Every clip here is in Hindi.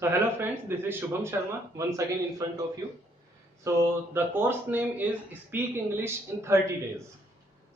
So hello friends, this is Shubham Sharma once again in front of you. So the course name is Speak English in 30 days.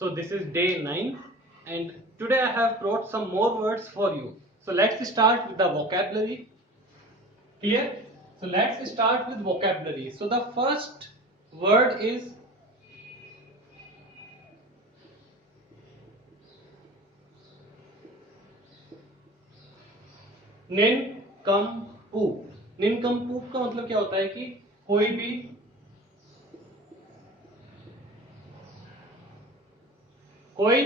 So this is day 9 and today I have brought some more words for you. So let's start with the vocabulary. Clear? So let's start with vocabulary. So the first word is निनकम्पूक। निनकम्पूक का मतलब क्या होता है कि कोई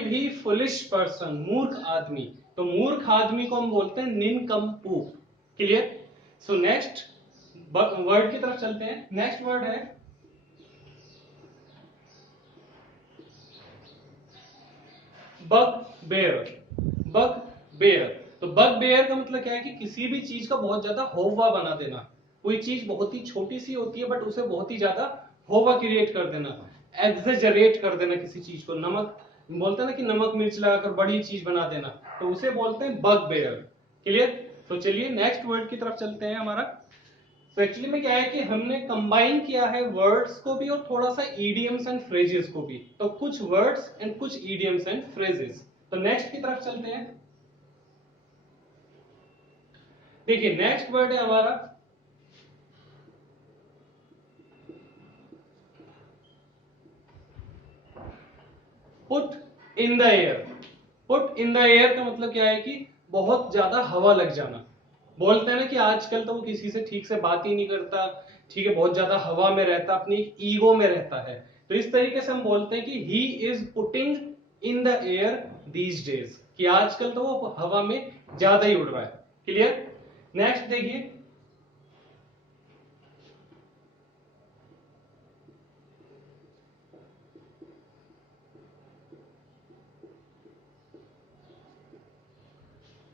भी फुलिश पर्सन, मूर्ख आदमी। तो मूर्ख आदमी को हम बोलते हैं निनकम्पूक। क्लियर? सो नेक्स्ट वर्ड की तरफ चलते हैं। नेक्स्ट वर्ड है बग बेयर। Bug bear. तो बग बेयर का मतलब क्या है कि किसी भी चीज का बहुत ज्यादा होवा बना देना। कोई चीज बहुत ही छोटी सी होती है बट उसे बहुत ही ज्यादा होवा क्रिएट कर देना, एग्जेजरेट कर देना किसी चीज को। नमक बोलते हैं ना कि नमक मिर्च लगाकर बड़ी चीज बना देना, तो उसे बोलते हैं बग बेयर। क्लियर? तो चलिए नेक्स्ट वर्ड की तरफ चलते हैं हमारा। तो एक्चुअली में क्या है कि हमने कंबाइन किया है वर्ड्स को भी और थोड़ा सा ईडियम्स एंड फ्रेजेस को भी। तो कुछ वर्ड्स एंड कुछ ईडियम्स एंड फ्रेजेस। तो नेक्स्ट की तरफ चलते हैं। देखिए नेक्स्ट वर्ड है हमारा put in the air. Put in the air का मतलब क्या है कि बहुत ज्यादा हवा लग जाना। बोलते हैं ना कि आजकल तो वो किसी से ठीक से बात ही नहीं करता, ठीक है, बहुत ज्यादा हवा में रहता, अपनी ईगो में रहता है। तो इस तरीके से हम बोलते हैं कि he is putting in the air these days, कि आजकल तो वो हवा में ज्यादा ही उड़ रहा है। क्लियर? नेक्स्ट देखिए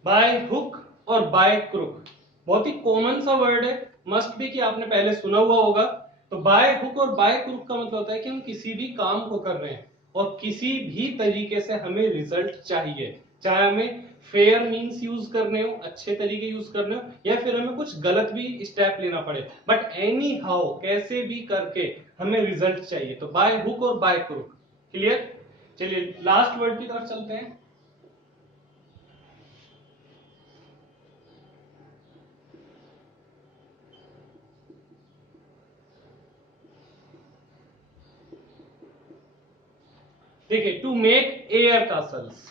बाय हुक और बाय क्रुक। बहुत ही कॉमन सा वर्ड है, मस्ट भी कि आपने पहले सुना हुआ होगा। तो बाय हुक और बाय क्रुक का मतलब होता है कि हम किसी भी काम को कर रहे हैं और किसी भी तरीके से हमें रिजल्ट चाहिए, चाहे हमें फेयर मीन्स यूज करने हो, अच्छे तरीके यूज करने हो, या फिर हमें कुछ गलत भी स्टेप लेना पड़े, बट एनी हाउ कैसे भी करके हमें रिजल्ट चाहिए। तो बाय हुक और बाय क्रुक। क्लियर? चलिए लास्ट वर्ड की तरफ चलते हैं। देखिए to make air castles.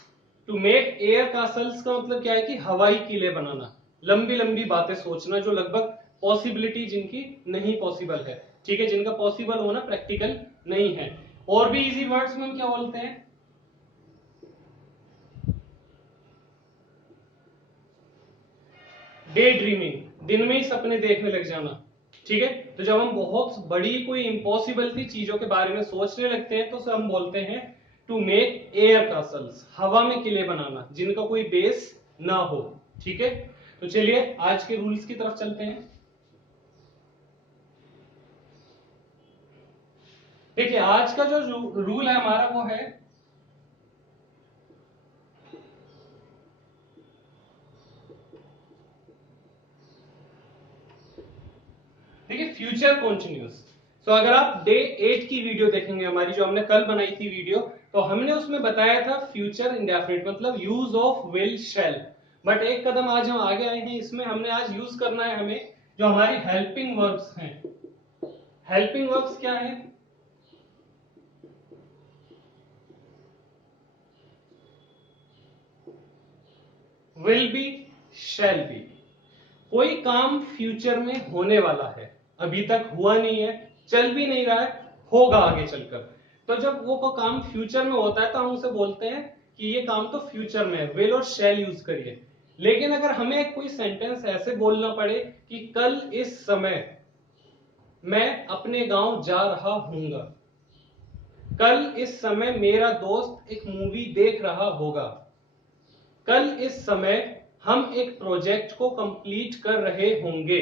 To make air castles का मतलब क्या है कि हवाई किले बनाना, लंबी लंबी बातें सोचना जो लगभग पॉसिबिलिटी जिनकी नहीं पॉसिबल है, ठीक है, जिनका पॉसिबल होना प्रैक्टिकल नहीं है। और भी इजी वर्ड्स में हम क्या बोलते हैं? डे ड्रीमिंग, दिन में ही सपने देखने लग जाना। ठीक है? तो जब हम बहुत बड़ी कोई इंपॉसिबल सी चीजों के बारे में सोचने लगते हैं तो उसे हम बोलते हैं टू मेक एयर कासल्स, हवा में किले बनाना जिनका कोई बेस ना हो। ठीक है? तो चलिए आज के रूल्स की तरफ चलते हैं। देखिए आज का जो रूल है हमारा वो है देखिए फ्यूचर कॉन्टिन्यूस। सो अगर आप डे 8 की वीडियो देखेंगे हमारी, जो हमने कल बनाई थी वीडियो, तो हमने उसमें बताया था फ्यूचर इंडेफिनिट मतलब use of will shell. But एक कदम आज हम आगे आए हैं, इसमें हमने आज यूज करना है हमें जो हमारी हेल्पिंग वर्ब्स हैं। हेल्पिंग वर्ब्स क्या है? Will be, shall be. कोई काम फ्यूचर में होने वाला है, अभी तक हुआ नहीं है, चल भी नहीं रहा है, होगा आगे चलकर। तो जब वो को काम फ्यूचर में होता है तो हम उसे बोलते हैं कि ये काम तो फ्यूचर में है, विल और शैल यूज करिए। लेकिन अगर हमें कोई सेंटेंस ऐसे बोलना पड़े कि कल इस समय मैं अपने गांव जा रहा हूंगा, कल इस समय मेरा दोस्त एक मूवी देख रहा होगा, कल इस समय हम एक प्रोजेक्ट को कंप्लीट कर रहे होंगे।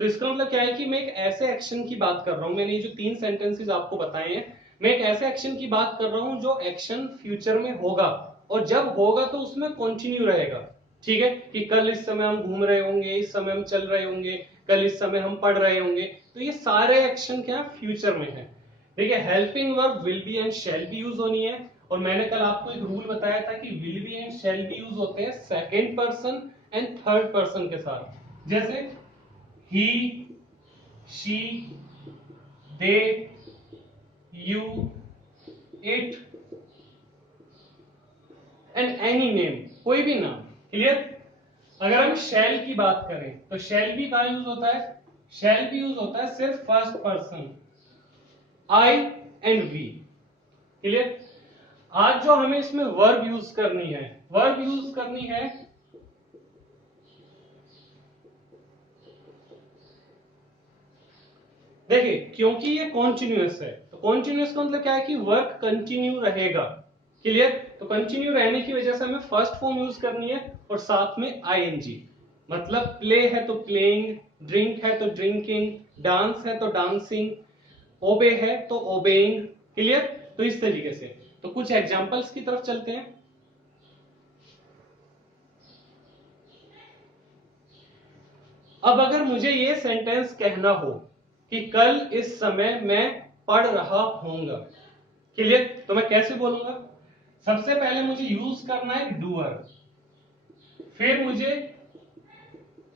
तो इसका मतलब क्या है कि मैं एक ऐसे एक्शन की बात कर रहा हूं। मैंने ये जो 3 सेंटेंसेस आपको बताए हैं, मैं एक ऐसे एक्शन की बात कर रहा हूं जो एक्शन फ्यूचर में होगा, और जब होगा तो उसमें कंटिन्यू रहेगा। ठीक है, कि कल इस समय हम घूम रहे होंगे, इस समय हम चल रहे होंगे, कल इस समय हम पढ़ रहे होंगे, तो ये सारे एक्शन क्या फ्यूचर में है। देखिए helping verb will be and shall be use होनी है, और मैंने कल आपको एक रूल बताया था कि will be and shall be use होते हैं second person and third person के साथ, जैसे he, she, they, you, it and any name, कोई भी नाम। क्लियर। अगर हम शैल की बात करें तो शैल भी कहां यूज होता है, शैल भी यूज होता है सिर्फ first person, I and we. Clear. आज जो हमें इसमें वर्ब यूज करनी है, वर्ब यूज करनी है देखिए, क्योंकि ये कॉन्टिन्यूअस है, तो कॉन्टिन्यूअस का मतलब क्या है कि वर्क कंटिन्यू रहेगा। क्लियर। तो कंटिन्यू रहने की वजह से हमें फर्स्ट फॉर्म यूज करनी है और साथ में आईएनजी, मतलब प्ले है तो प्लेइंग, ड्रिंक है तो ड्रिंकिंग, डांस है तो डांसिंग, ओबे है तो ओबेइंग। क्लियर। तो इस तरीके से, तो कुछ एग्जांपल्स की तरफ चलते हैं। अब अगर मुझे ये सेंटेंस कहना हो कि कल इस समय मैं पढ़ रहा होऊंगा, क्लियर, तो मैं कैसे बोलूंगा। सबसे पहले मुझे यूज करना है डूअर, फिर मुझे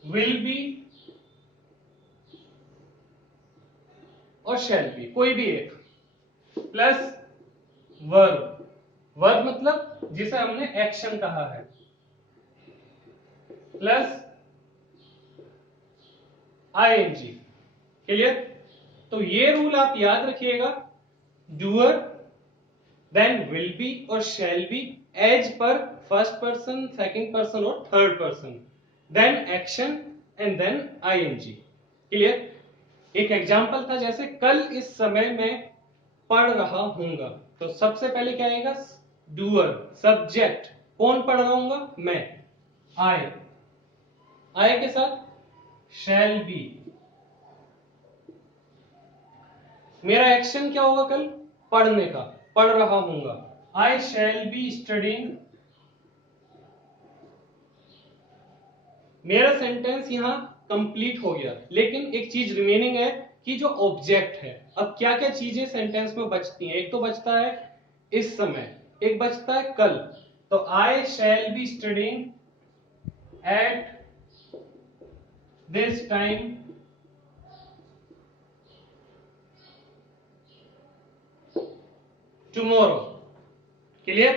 विल बी और शैल बी, कोई भी एक, प्लस वर्ब, वर्ब मतलब जिसे हमने एक्शन कहा है, प्लस आईएनजी। क्लियर। तो ये रूल आप याद रखिएगा, डूअर, देन विल बी और shall be as per first person, second person और third person, then action and then ING. Clear. एक एग्जांपल था, जैसे कल इस समय मैं पढ़ रहा हूंगा, तो सबसे पहले क्या आएगा, डूअर, सब्जेक्ट, कौन पढ़ रहा हूंगा, मैं, आई, आई के साथ शैल बी, मेरा एक्शन क्या होगा कल, पढ़ने का, पढ़ रहा हूंगा, आई शैल बी स्टडिंग। मेरा सेंटेंस यहां कंप्लीट हो गया, लेकिन एक चीज रिमेनिंग है कि जो ऑब्जेक्ट है, अब क्या क्या चीजें सेंटेंस में बचती हैं, एक तो बचता है इस समय, एक बचता है कल, तो I shall be studying at this time tomorrow. Clear.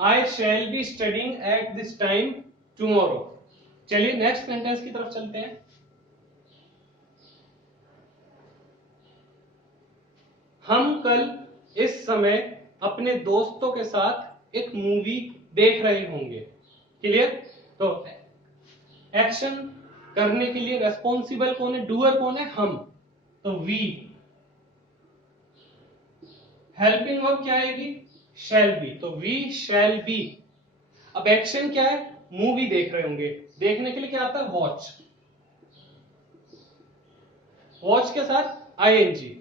I shall be studying at this time tomorrow. चलिए नेक्स्ट सेंटेंस की तरफ चलते हैं। हम कल इस समय अपने दोस्तों के साथ एक मूवी देख रहे होंगे। क्लियर। तो एक्शन करने के लिए रेस्पॉन्सिबल कौन है, डूअर कौन है, हम, तो वी, हेल्पिंग वर्ब क्या आएगी, शैल बी, तो वी शैल बी। अब एक्शन क्या है, मूवी देख रहे होंगे, देखने के लिए क्या आता है, वॉच, वॉच के साथ ING,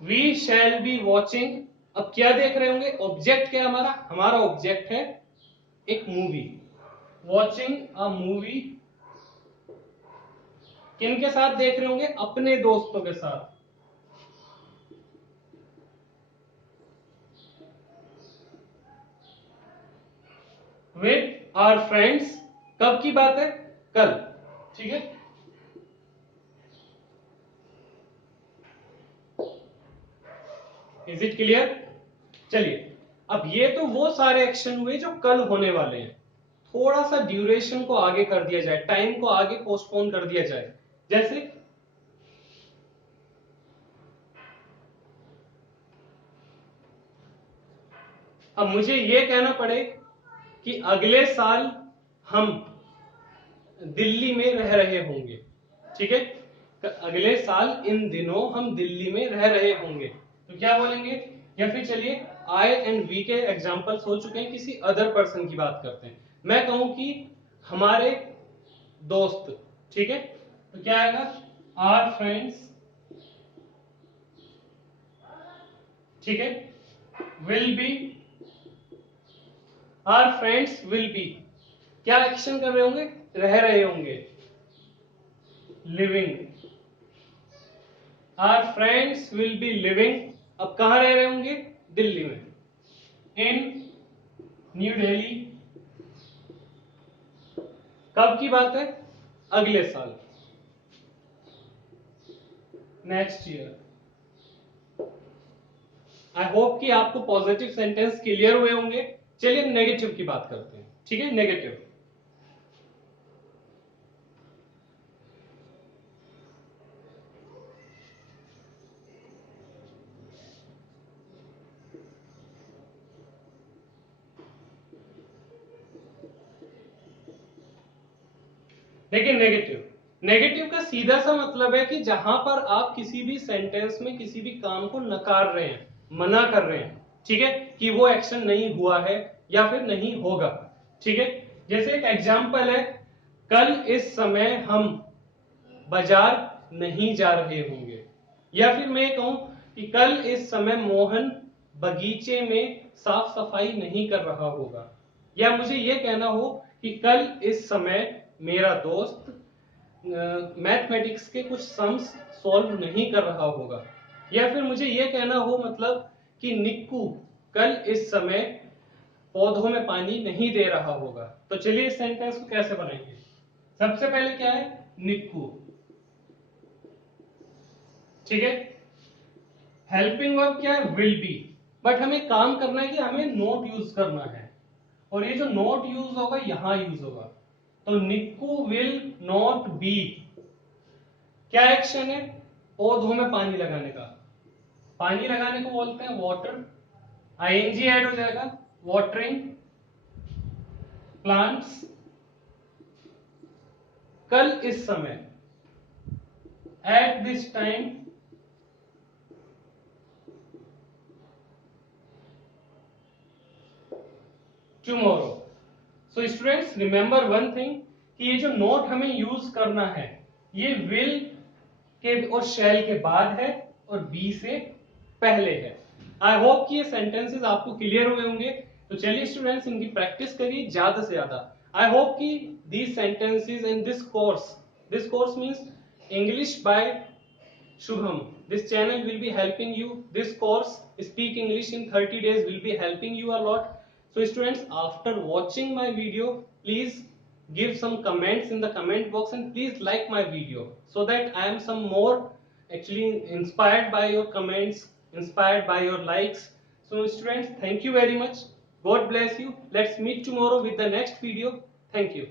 we shall be watching. अब क्या देख रहे होंगे, ऑब्जेक्ट क्या है हमारा, हमारा ऑब्जेक्ट है एक मूवी, वॉचिंग अ मूवी, किनके साथ देख रहे होंगे, अपने दोस्तों के साथ, विद आवर फ्रेंड्स। कब की बात है, कल। ठीक है। Is it clear. चलिए, अब ये तो वो सारे एक्शन हुए जो कल होने वाले हैं, थोड़ा सा ड्यूरेशन को आगे कर दिया जाए, टाइम को आगे पोस्टपोन कर दिया जाए, जैसे अब मुझे ये कहना पड़े कि अगले साल हम दिल्ली में रह रहे होंगे। ठीक है। तो अगले साल इन दिनों हम दिल्ली में रह रहे होंगे, तो क्या बोलेंगे। या फिर चलिए, आई एंड वी के एग्जांपल्स हो चुके हैं, किसी अदर पर्सन की बात करते हैं। मैं कहूं कि हमारे दोस्त, ठीक है, तो क्या आएगा, आर फ्रेंड्स, ठीक है, will be our friends will be, क्या एक्शन कर रहे होंगे, रह रहे होंगे, living, our friends will be living, अब कहां रह रहे होंगे, दिल्ली में, इन न्यू दिल्ली, कब की बात है, अगले साल, नेक्स्ट ईयर। आई होप कि आपको पॉजिटिव सेंटेंस क्लियर हुए होंगे। चलिए नेगेटिव की बात करते हैं, ठीक है, नेगेटिव। देखिए नेगेटिव, नेगेटिव का सीधा सा मतलब है कि जहां पर आप किसी भी सेंटेंस में किसी भी काम को नकार रहे हैं, मना कर रहे हैं, ठीक है, कि वो एक्शन नहीं हुआ है या फिर नहीं होगा, ठीक है। जैसे एक एग्जांपल है, कल इस समय हम बाजार नहीं जा रहे होंगे, या फिर मैं कहूं कि कल इस समय मोहन बगीचे में साफ सफाई नहीं कर रहा होगा, या मुझे यह कहना हो कि कल इस समय मेरा दोस्त मैथमेटिक्स के कुछ सम्स सॉल्व नहीं कर रहा होगा, या फिर मुझे यह कहना हो मतलब कि निक्कू कल इस समय पौधों में पानी नहीं दे रहा होगा। तो चलिए इस सेंटेंस को कैसे बनाएंगे। सबसे पहले क्या है, निक्कू, ठीक है। हेल्पिंग वर्ब क्या है, विल बी, बट हमें काम करना है कि हमें नोट यूज करना है, और ये जो नोट यूज होगा यहां यूज होगा। तो निक्कू विल नॉट बी, क्या एक्शन है, पौधों में पानी लगाने का, पानी लगाने को बोलते हैं वाटर, आईएनजी ऐड हो जाएगा, वाटरिंग प्लांट्स, कल इस समय, eight this time, tomorrow. So students remember one thing कि ये जो नोट हमें यूज करना है ये विल के और शैल के बाद है और बी से पहले है। आई होप कि ये सेंटेंसेस आपको क्लियर हुए होंगे। तो चलिए स्टूडेंट्स इनकी प्रैक्टिस करिए ज्यादा से ज्यादा। आई होप कि these sentences in this course means English by Shubham. This channel will be helping you. This course, Speak English in 30 days, will be helping you a lot. So students, after watching my video, please give some comments in the comment box and please like my video so that I am some more actually inspired by your comments, inspired by your likes. So students, thank you very much. God bless you. Let's meet tomorrow with the next video. Thank you.